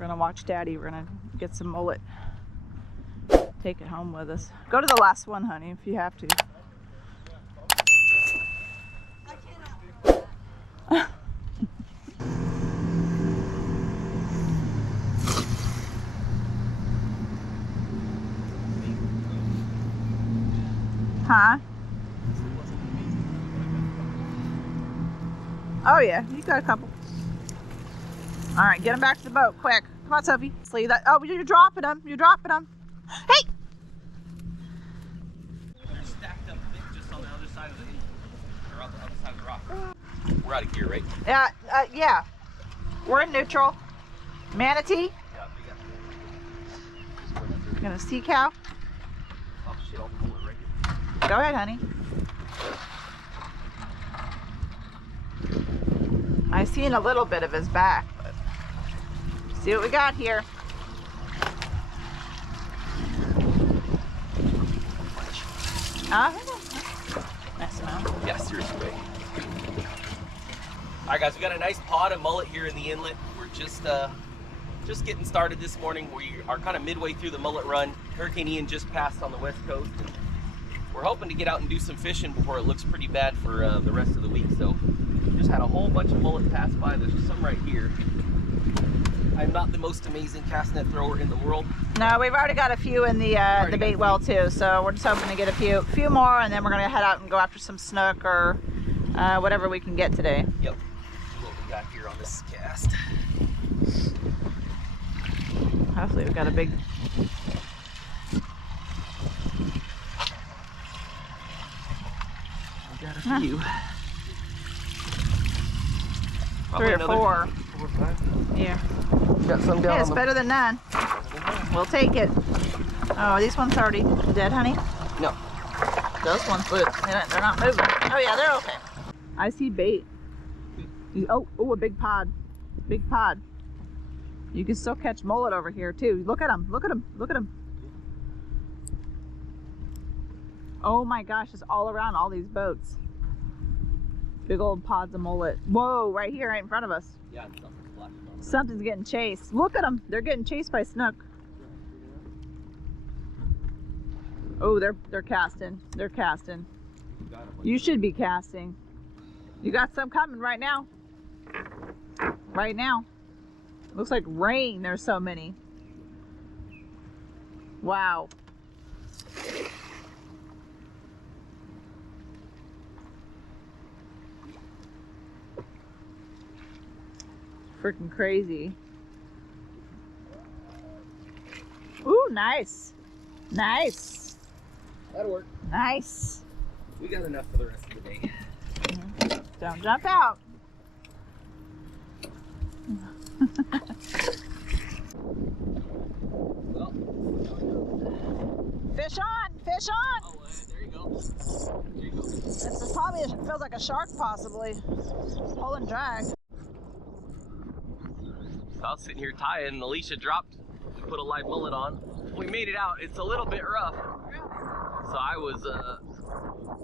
gonna watch Daddy. We're gonna get some mullet. Take it home with us. Go to the last one, honey, if you have to. Huh? Oh yeah, you got a couple. All right, get them back to the boat, quick. Come on, Sophie. Leave that. Oh, you're dropping them. You're dropping them. Hey! They're stacked up thick just on the other side of the inlet, or on the other side of the rock. We're out of gear, right? Yeah. We're in neutral. Manatee. Yeah, we got. Gonna sea cow. Oh shit, all the mullet right here. Go ahead, honey. I've seen a little bit of his back, but see what we got here. Nice amount. Yeah, seriously. All right, guys, we got a nice pod of mullet here in the inlet. We're just getting started this morning. We are kind of midway through the mullet run. Hurricane Ian just passed on the west coast. And we're hoping to get out and do some fishing before it looks pretty bad for the rest of the week. So just had a whole bunch of mullet pass by. There's some right here. I'm not the most amazing cast net thrower in the world. No, we've already got a few in the bait well too, so we're just hoping to get a few more, and then we're gonna head out and go after some snook or whatever we can get today. Yep. See what we got here on this cast. Hopefully we've got a big. We got a few. Three or four. 4 or 5. Yeah. Got some down. Yeah, it's better than none. We'll take it. Oh, these ones already dead, honey? No. Those ones, look, they're not moving. Oh yeah, they're okay. I see bait. Oh, a big pod. Big pod. You can still catch mullet over here too. Look at him, look at him, look at him. Oh my gosh, it's all around all these boats. Big old pods of mullet. Whoa, right here, right in front of us. Yeah, something's flashing on. Something's getting chased. Look at them. They're getting chased by snook. Oh, they're casting. They're casting. You should be casting. You got some coming right now. Right now. Looks like rain. There's so many. Wow. Freaking crazy. Ooh, nice. Nice. That'll work. Nice. We got enough for the rest of the day. Don't jump out. Well, Fish on! Fish on! oh, there you go. There you go. This is probably feels like a shark, possibly. Pull and drag. I was sitting here tying, and Alicia dropped. We put a live mullet on. We made it out. It's a little bit rough. So I was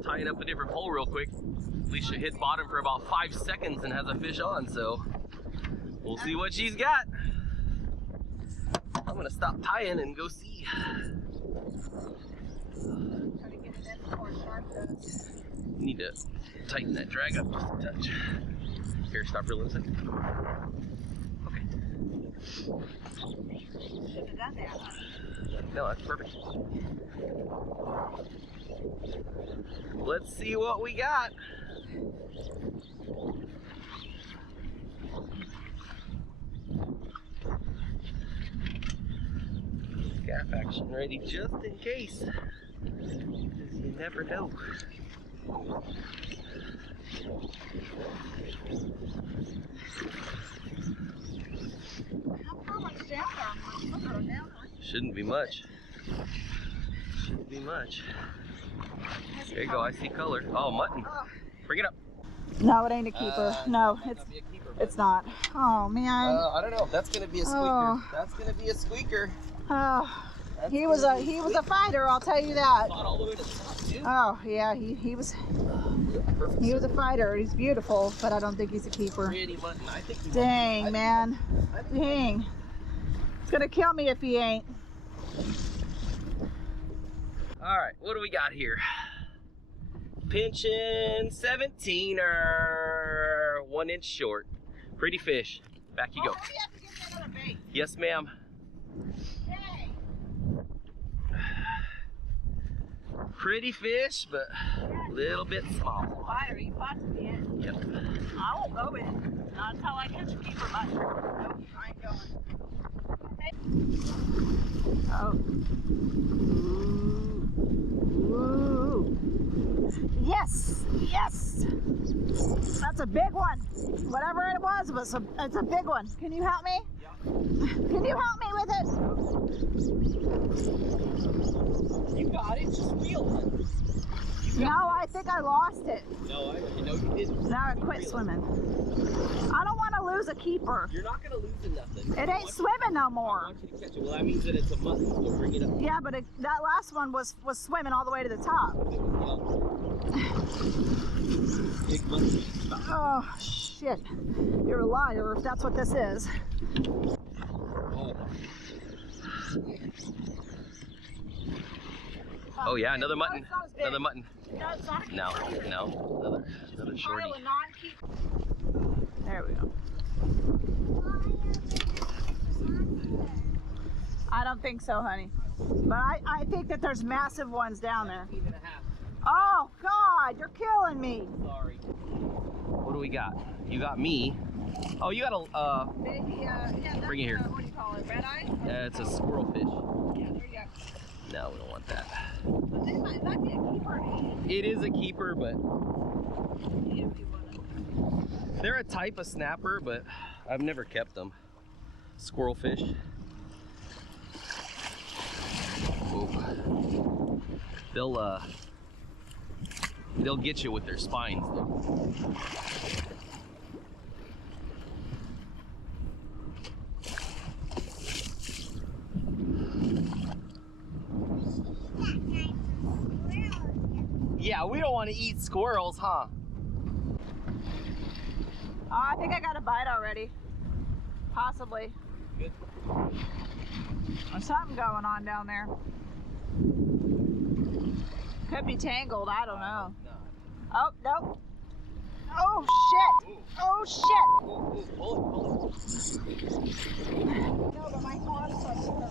tying up a different pole real quick. Alicia hit bottom for about 5 seconds and has a fish on, so we'll see what she's got. I'm gonna stop tying and go see. Need to tighten that drag up just a touch. Here, stop reeling a second. Okay. No, that's perfect. Let's see what we got. Gaff action ready just in case. You never know. Shouldn't be much. Shouldn't be much. There you go, I see color. Oh, mutton. Bring it up. No, it ain't a keeper. No, it's not. Oh man. I don't know. That's gonna be a squeaker. Oh. That's gonna be a squeaker. Oh, he was a fighter. I'll tell you that. All the way to the top, dude. Oh yeah, he was a fighter. He's beautiful, but I don't think he's a keeper. Pretty mutton. I think he Dang, man. Dang. It's gonna kill me if he ain't. All right, what do we got here? Pinching 17er, 1 inch short. Pretty fish. Back you go. Oh, you have to give me another bait. Yes, ma'am. Hey. Pretty fish, but a little bit small. Fire, you caught to be in. Yep. I won't go in. Not until I catch a keeper bite. Nope, I ain't going. Oh. Ooh. Yes, yes. That's a big one. Whatever it was it's a big one. Can you help me? Yeah. Can you help me with it? You got it. Just reel it. No, I think I lost it. No, you didn't. Now it quit swimming. I don't want to lose a keeper. You're not gonna lose nothing. It ain't swimming no I more. want you to catch it. Well, that means that it's a mutton, so bring it up. Yeah, but that last one was swimming all the way to the top. It was big mutton. Oh, shit. You're a liar if that's what this is. Oh yeah, another mutton. No, it's not as big. Another mutton. No, it's not a No, another shorty. pile of non-keep. There we go. I don't think so, honey. But I think that there's massive ones down there. 19.5. Oh, God, you're killing me. Sorry. What do we got? You got me. Oh, you got a, Maybe, yeah, that's, bring it here. what do you call it, red eye? It's a squirrel fish. Yeah, there you go. No, we don't want that. But they might be a keeper. It is a keeper, but If you want they're a type of snapper, but I've never kept them. Squirrel fish. Whoa. They'll get you with their spines though. Yeah, we don't want to eat squirrels, huh? Oh, I think I got a bite already. Possibly. Good. There's something going on down there. Could be tangled, I don't know. Oh, nope. Oh, shit. Ooh. Oh, shit. Ooh, pull it. No, but my arm starts to hurt.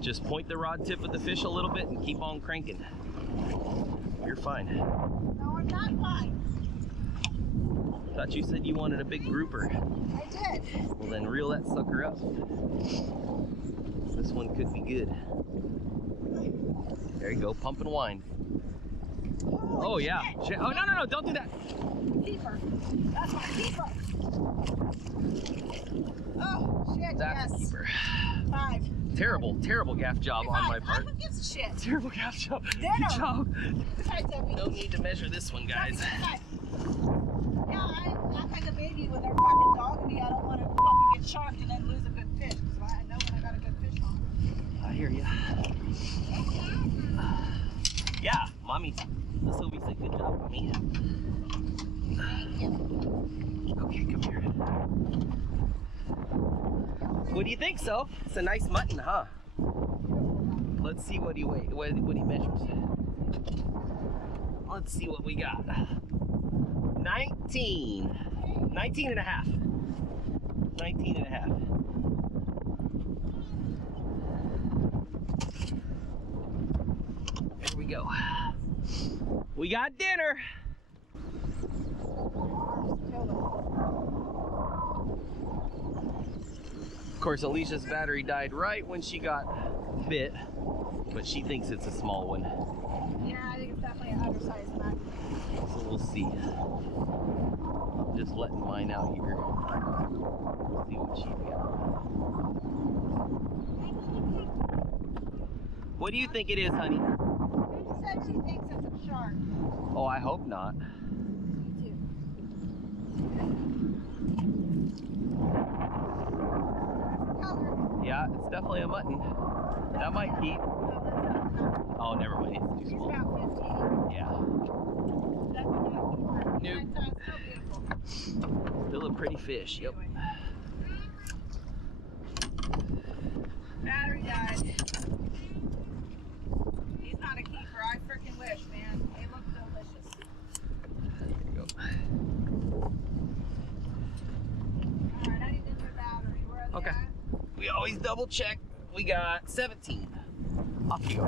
Just point the rod tip of the fish a little bit and keep on cranking. You're fine. No, I'm not fine. Thought you said you wanted a big grouper. I did. Well, then reel that sucker up. This one could be good. There you go, pump and wind. Oh yeah. Shit. Oh no, don't do that. Keeper. That's my keeper. Oh, shit, That's a yes. keeper. 5. Terrible gaff job on my part. Who gives a shit? Terrible gaff job. Dinner. Good job. Besides that, we No need to measure this one, guys. Yeah, I'm like a baby when they're fucking dogging me. I don't want to fucking get sharked and then lose a good fish. Because I know when I got a good fish on. I hear ya. Yeah, mommy. Sylvie said good job, mommy. Okay, come here. What do you think, so? It's a nice mutton, huh? Let's see what he weighs, what he measures. Let's see what we got. 19 and a half. 19 and a half. There we go. We got dinner. Of course, Alicia's battery died right when she got bit, but she thinks it's a small one. Yeah, I think it's definitely an undersized nut. So we'll see. I'm just letting mine out here. We'll see what she's got. What do you think it is, honey? She said she thinks it's a shark. Oh, I hope not. Me too. Color. Yeah, it's definitely a mutton. That might keep. No, that's not enough. Oh, never mind. It's too She's small. about 15. Yeah. Definitely not a keeper. Nope. It's so beautiful. Still a Some pretty fish, yep. Battery died. He's not a keeper. I freaking wish, man. They look delicious. There you go. Alright, I need a new battery. Where are they Okay. at? We always double check. We got 17. Off you go.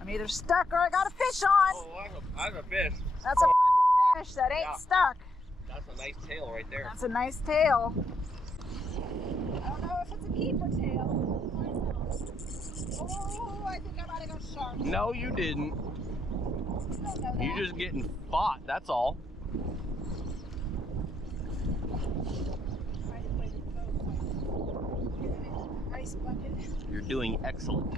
I'm either stuck or I got a fish on. Oh, I have a fish. That's a fucking fish that ain't Yeah. stuck. That's a nice tail right there. That's a nice tail. I don't know if it's a keeper tail. Oh, I think I might have got shark. No, you didn't. I don't know that. You're just getting fought, that's all. Ice bucket. You're doing excellent.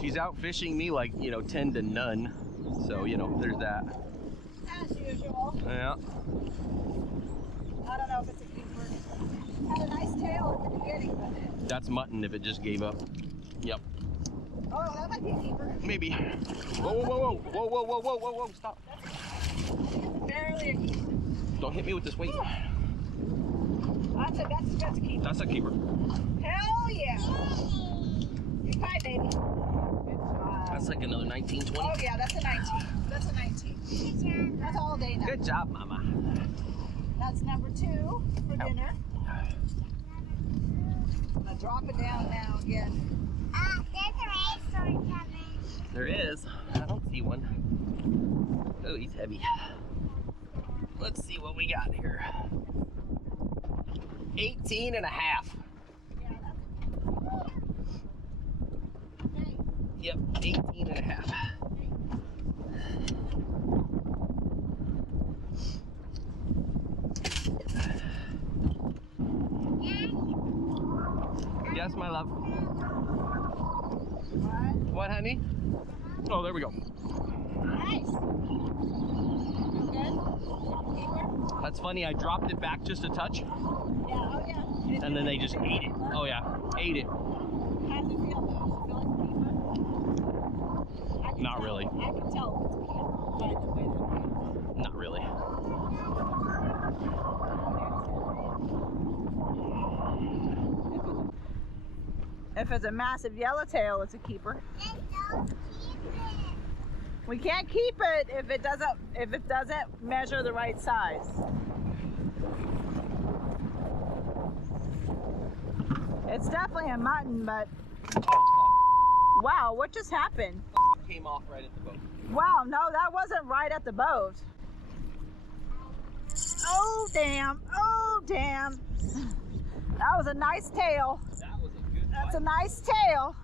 She's out fishing me like, 10 to none. So, there's that. As usual. Yeah. I don't know if it's a keeper. Had a nice tail at the beginning, but That's mutton if it just gave up. Yep. oh, that might be a keeper. Maybe. Whoa, whoa, whoa, whoa, whoa, whoa, whoa, whoa, whoa, stop. Barely a keeper. Don't hit me with this weight. That's a keeper. That's a keeper. Hell yeah. You're fine, baby. Good job. That's like another 19, 20. Oh yeah, that's a 19. That's a 19. That's all day now. Good job, mama. That's number 2 for dinner. I'm gonna drop it down now again. There's a rainstorm coming. There is. I don't see one. Oh, he's heavy. Let's see what we got here. 18 and a half. Yeah, that's okay. Yep, 18 and a half. Yes, my love. What? What, honey? Oh, there we go. Nice. You good? Keeper? That's funny. I dropped it back just a touch, Yeah, oh yeah. and then they just ate it. Oh yeah, ate it. How's it feel though? Does it feel like a keeper? I can Not tell- really. I can tell if it's a keeper by the way that it Not really. If it's a massive yellowtail, it's a keeper. Then don't keep it. We can't keep it if it doesn't measure the right size. It's definitely a mutton, but wow, what just happened? It came off right at the boat. Wow, no, that wasn't right at the boat. Oh damn! Oh damn! That was a nice tail. That was a good That's a bite. nice tail.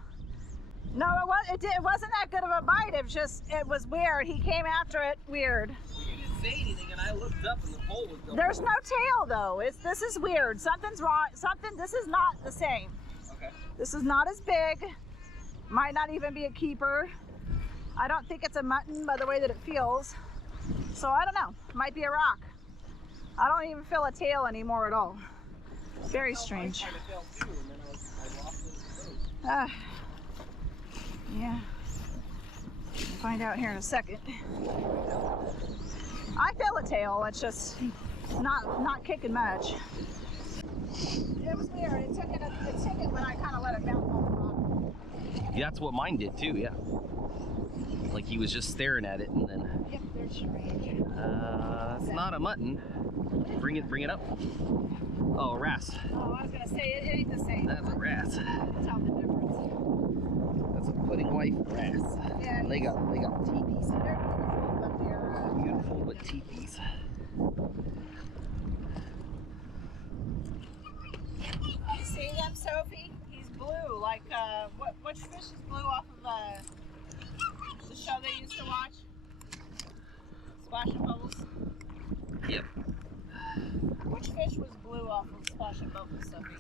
No, it wasn't that good of a bite. It was weird. He came after it weird. Well, you didn't say anything, and I looked up, and the pole was going. There's no tail though. This is weird. Something's wrong. This is not the same. Okay. This is not as big. Might not even be a keeper. I don't think it's a mutton by the way that it feels. So I don't know. Might be a rock. I don't even feel a tail anymore at all. Very strange. I fell too, and then I lost the boat. Yeah. We'll find out here in a second. I feel a tail. It's just not kicking much. It was weird. It took it when I kind of let it bounce off the bottom. Yeah, that's what mine did too. Yeah. Like he was just staring at it, and then. Yep, there's strange. It's not a mutton. Bring it up. Oh, a wrasse. Oh, I was gonna say it ain't the same. That's a wrasse. Tell the difference. That's a pudding wife wrasse. Yeah, They got teepees. they're beautiful, but they're Beautiful, but teepees. You see them, Sophie? He's blue. Like which fish is blue off of the show they used to watch? Splash and Bubbles. Yep. Which fish was blue off of Splash and Bubbles, Sophie?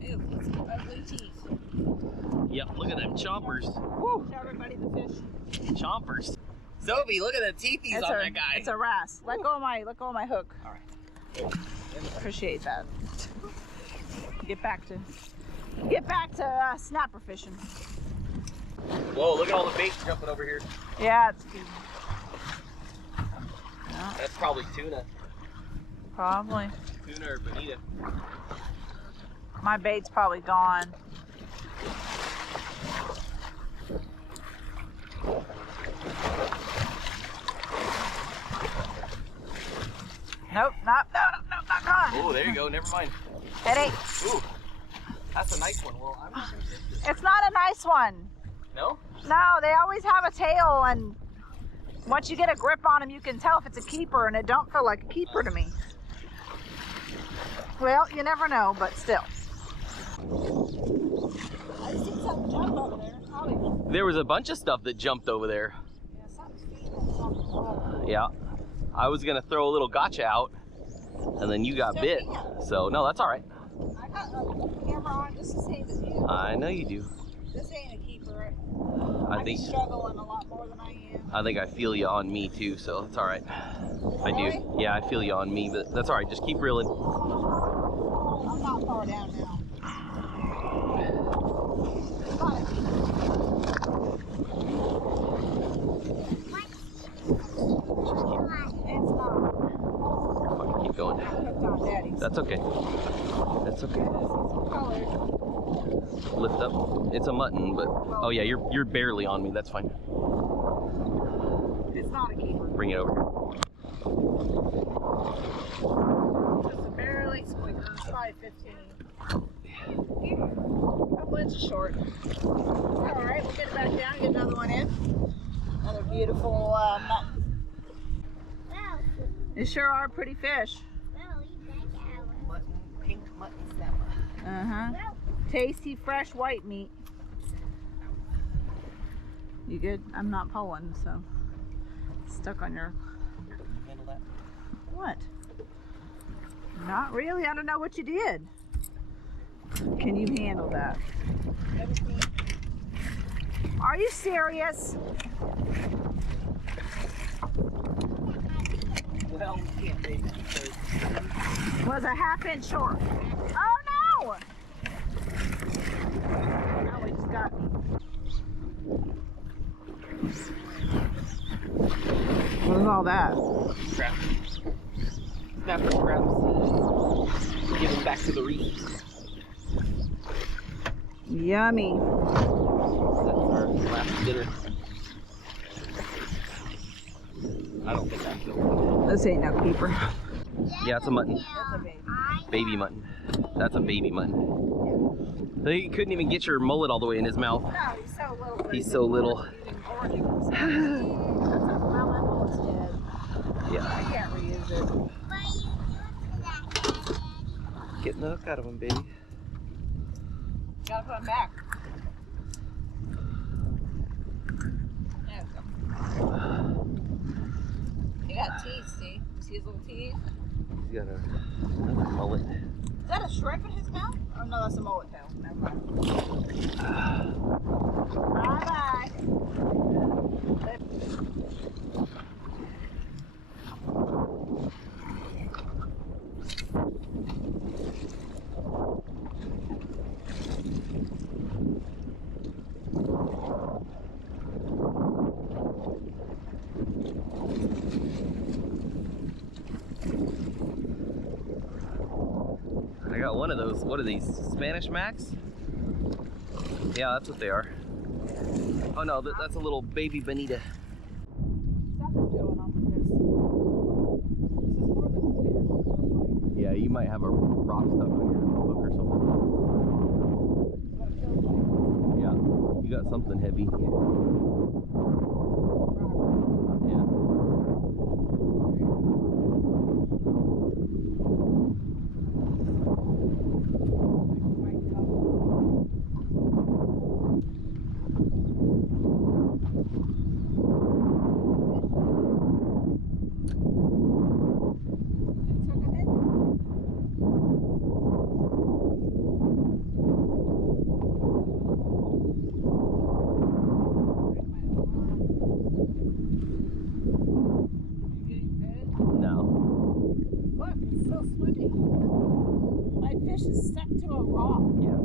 Ew, it's ugly teeth. Yep. Look at them chompers. Woo! Show everybody the fish. Chompers. Sophie, look at the teepees on that guy. It's a wrasse. Let go of my hook. All right. Appreciate that. Get back to snapper fishing. Whoa, look at all the bait jumping over here. Yeah, it's feeding. Yeah, That's probably tuna. probably. Tuna or bonita. My bait's probably gone. Nope, not gone. Oh, there you go. Never mind. It ain't. Ooh, that's a nice one. Well, I'm not gonna take this. It's not a nice one. No? No, they always have a tail, and once you get a grip on them, you can tell if it's a keeper, and it don't feel like a keeper to me. Well, you never know, but still. I see something jump over there. Probably. There was a bunch of stuff that jumped over there. Yeah, something's feeding on something. Yeah. I was gonna throw a little gotcha out, and then you got bit. So no, that's all right. I got a camera on just the same as you. I know you do. This ain't a keeper. I think I'm struggling a lot more than I am. I think I feel you on me too, so it's all right. I do. Yeah, I feel you on me, but that's all right. Just keep reeling. I'm not far down now. It's not. Keep going. That's okay. That's okay. Lift up. It's a mutton, but oh yeah, you're barely on me. That's fine. It's not a keeper. Bring it over Just a barely squeaker. It's probably 15. Couple inches short. All right, we'll get it back down. Get another one in. Another beautiful mutton. They sure are pretty fish. Mutton, pink mutton snapper. Tasty, fresh white meat. You good? I'm not pulling, so it's stuck on your. Can you handle that? What? Not really. I don't know what you did. Can you handle that? Are you serious? Well, we can't take it because Was a half-inch short. Oh no! Now we just got. What was all that? crap. Snapper scraps. Give them back to the reef. Yummy. That's our last dinner. I don't think that's good. This ain't no keeper. Yeah, it's a mutton. That's a baby. Baby mutton. That's a baby mutton. They couldn't even get your mullet all the way in his mouth. No, he's so little. He's so little. Yeah. I can't reuse it. Getting the hook out of him, baby. Gotta put him back. There we go. He got teeth, see? See his little teeth? He's got another mullet. Is that a shrimp in his mouth? Oh no, that's a mullet tail. Never mind. Bye-bye. I got one of those. What are these? Spanish Max? Yeah, that's what they are. Oh no, that's a little baby bonita. Something going on with this. This is more than a fish. Yeah, you might have a rock stuck on your hook or something. Yeah, you got something heavy. Yeah. Look, it's still swimming. My fish is stuck to a rock. Yeah.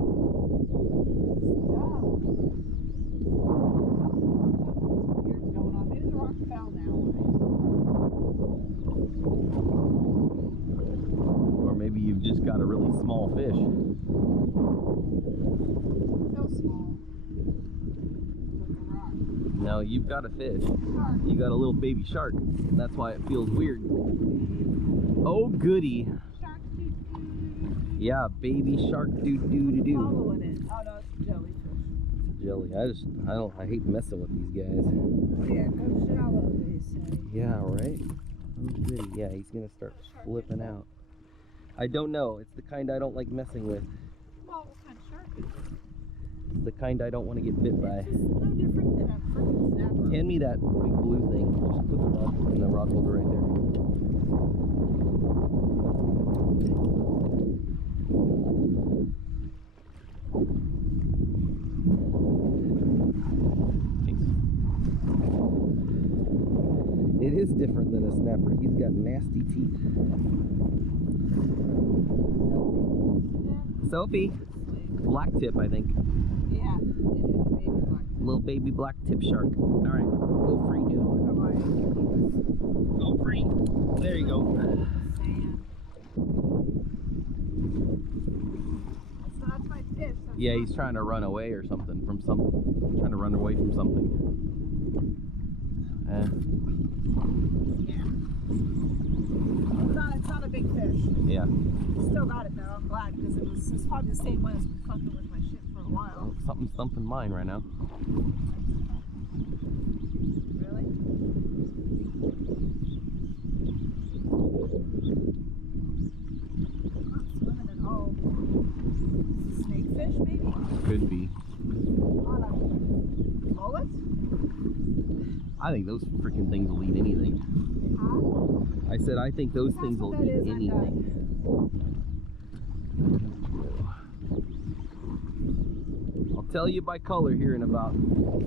Now you've got a fish. You got a little baby shark. That's why it feels weird. Oh goody. Shark. Yeah, baby shark doo. Following it. Oh no, it's jellyfish. Jelly. I hate messing with these guys. Yeah, go shallow, they say. Yeah, right? Oh goody. Yeah, he's gonna start flipping out. I don't know. It's the kind I don't like messing with. Well, what kind of shark is it? It's the kind I don't want to get bit by. It's just no different than a freaking snapper. Hand me that big blue thing. Just put the rod in the rod holder right there. Thanks. It is different than a snapper. He's got nasty teeth. Sophie. Black tip, I think. Yeah, it is a baby black. Little baby black tip shark. All right, go free, dude. Go free. There you go. Sand. That's my fish. Yeah, he's trying to run away or something from something. Trying to run away from something. It's not a big fish. Yeah. Still got it though. I'm glad because it's probably the same one that's been fucking with my shit for a while. Something's thumping mine right now. Really? Not swimming at all. Snakefish maybe? Could be. On a mullet? I think those freaking things will eat anything. Huh? I said I think those That's things what will that eat is, anything. I'll tell you by color here in about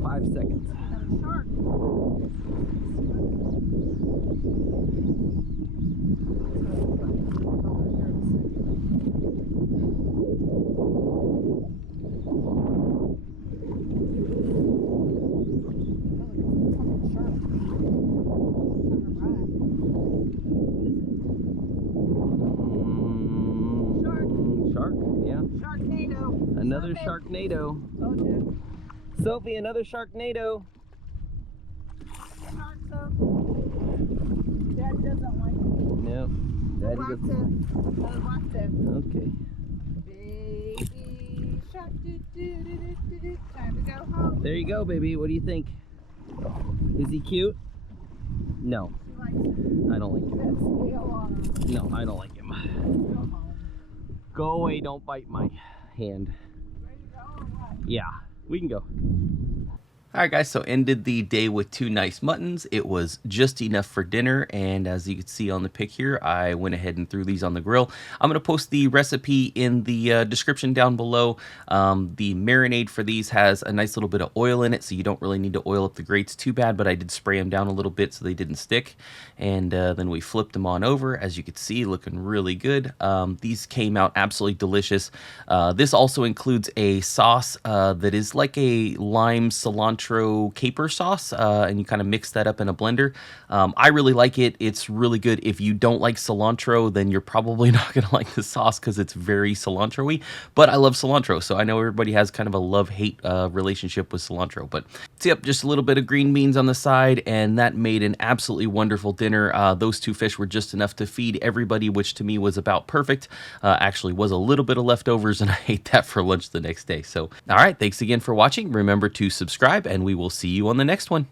5 seconds. Another shark. Shark, yeah. Sharknado. Another Sophie. Sharknado. Oh, dude. Sophie, another Sharknado. Shark, Sophie. Daddy doesn't like it. No. Daddy Black doesn't. tip. Another black tip. Okay. Baby shark. Do. Time to go home. There you go, baby. What do you think? Is he cute? No, She likes it. I don't like him. That scale on him. No, I don't like him. Go home. Go away, don't bite my hand. Ready to go or what? Yeah, we can go. All right, guys, so ended the day with 2 nice muttons. It was just enough for dinner, and as you can see on the pic here, I went ahead and threw these on the grill. I'm going to post the recipe in the description down below. The marinade for these has a nice little bit of oil in it, so you don't really need to oil up the grates too bad, but I did spray them down a little bit so they didn't stick. And then we flipped them on over, as you can see, looking really good. These came out absolutely delicious. This also includes a sauce that is like a lime cilantro caper sauce, and you kind of mix that up in a blender. I really like it. It's really good. If you don't like cilantro, then you're probably not going to like the sauce because it's very cilantro-y, but I love cilantro, so I know everybody has kind of a love-hate relationship with cilantro. But yep, just a little bit of green beans on the side, and that made an absolutely wonderful dinner. Those 2 fish were just enough to feed everybody, which to me was about perfect. Actually was a little bit of leftovers, and I ate that for lunch the next day. So all right, thanks again for watching. Remember to subscribe, and we will see you on the next one.